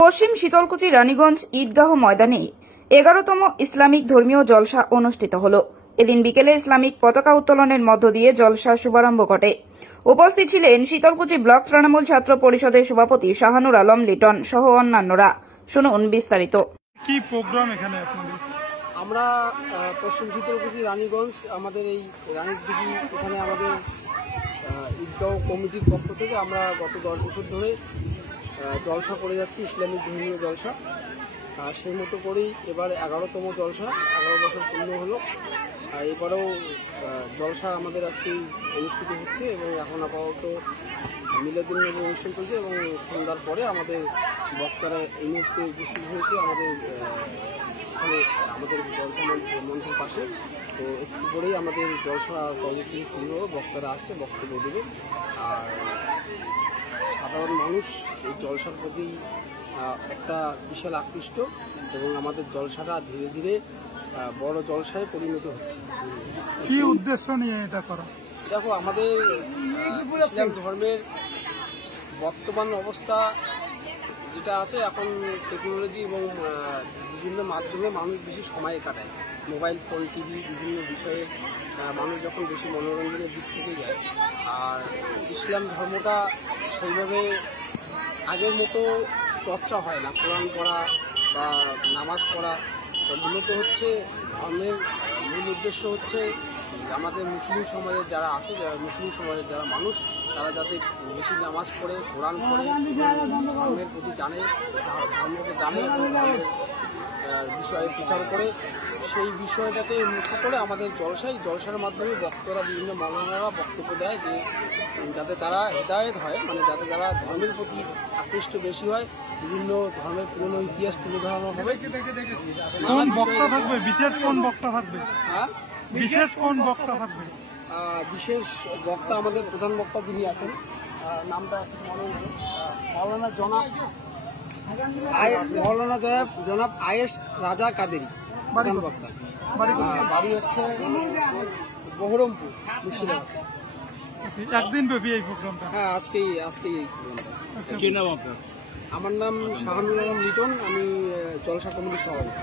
পশ্চিম শীতলকুচি রানীগঞ্জ ঈদগাহ ময়দানে 11তম ইসলামিক ধর্মীয় জলসা অনুষ্ঠিত হল। এদিন বিকেলে ইসলামিক পতাকা উত্তোলনের মধ্য দিয়ে জলসার শুভারম্ভ ঘটে। উপস্থিত ছিলেন শীতলকুচি ব্লক তৃণমূল ছাত্র পরিষদের সভাপতি শাহানুর আলম লিটন সহ অন্যান্যরা। শুনুন বিস্তারিত। কি প্রোগ্রাম এখানে আপনাদের? আমরা পশ্চিম শীতলকুচি রানীগঞ্জ আমাদের এই রানীর দিঘি এখানে আমাদের ঈদগাহ কমিটির পক্ষ থেকে আমরা গত 10 বছর ধরে জলসা করে যাচ্ছি, ইসলামিক ধর্মীয় জলসা। সেই মতো করেই এবার 11তম জলসা, 11 বছর পূর্ণ হলো। এবারেও জলসা আমাদের আজকেই অনুষ্ঠিত হচ্ছে এবং এখন আপাতত মিলাদুন নবী অনুষ্ঠান চলছে এবং সন্ধ্যার পরে আমাদের বক্তারা এই মুহূর্তে উপস্থিত হয়েছে আমাদের জলসা মঞ্চের পাশে। তো একটু পরেই আমাদের জলসা কর্মসূচি শুরু হবে, বক্তারা আসছে, বক্তব্য দেবে। আর সাধারণ মানুষ এই জলসার প্রতি একটা বিশাল আকৃষ্ট এবং আমাদের জলসাটা ধীরে ধীরে বড় জলসায় পরিণত হচ্ছে। কি উদ্দেশ্য নিয়ে এটা করা? দেখো, আমাদের ইসলাম ধর্মের বর্তমান অবস্থা যেটা আছে, এখন টেকনোলজি এবং বিভিন্ন মাধ্যমে মানুষ বেশি সময় কাটায়। মোবাইল ফোন, টিভি, বিভিন্ন বিষয়ে মানুষ যখন বেশি মনোরঞ্জনের দিক থেকে যায়, আর ইসলাম ধর্মটা সেইভাবে আগের মতো চর্চা হয় না। কোরআন পড়া বা নামাজ পড়া মূলত হচ্ছে ধর্মের মূল উদ্দেশ্য হচ্ছে আমাদের মুসলিম সমাজের যারা আছে, মুসলিম সমাজের যারা মানুষ, তারা যাতে বেশি নামাজ পড়ে, কোরআন পড়ে, ধর্মের প্রতি জানে, ধর্মকে জানে এবং ধর্মের বিষয়ে বিচার করে, সেই বিষয়টাকে মুখ্য করে আমাদের জলসার মাধ্যমে বক্তারা, বিভিন্ন মৌলানারা বক্তব্য দেয় যে যাতে তারা হেদায়েত হয়, মানে যাতে তারা ধর্মের প্রতি আকৃষ্ট বেশি হয়। বিভিন্ন ধর্মের পুরনো ইতিহাস তুলে ধরানো হবে। কোন বক্তা থাকবে? বিশেষ কোন বক্তা থাকবে? হ্যাঁ, বিশেষ কোন বক্তা থাকবে? বিশেষ বক্তা আমাদের প্রধান বক্তা যিনি আছেন, নামটা মৌলানা জনাব আয়েশ রাজা কাদেরি, প্রধান বক্তা। বাড়ি হচ্ছে বহরমপুর, মুর্শিদাবাদ। একদিন ব্যাপী এই প্রোগ্রামটা? হ্যাঁ, আজকেই এই প্রোগ্রামটা। আমার নাম শাহানুর আলম লিটন, আমি জলসা কমিটির সভাপতি।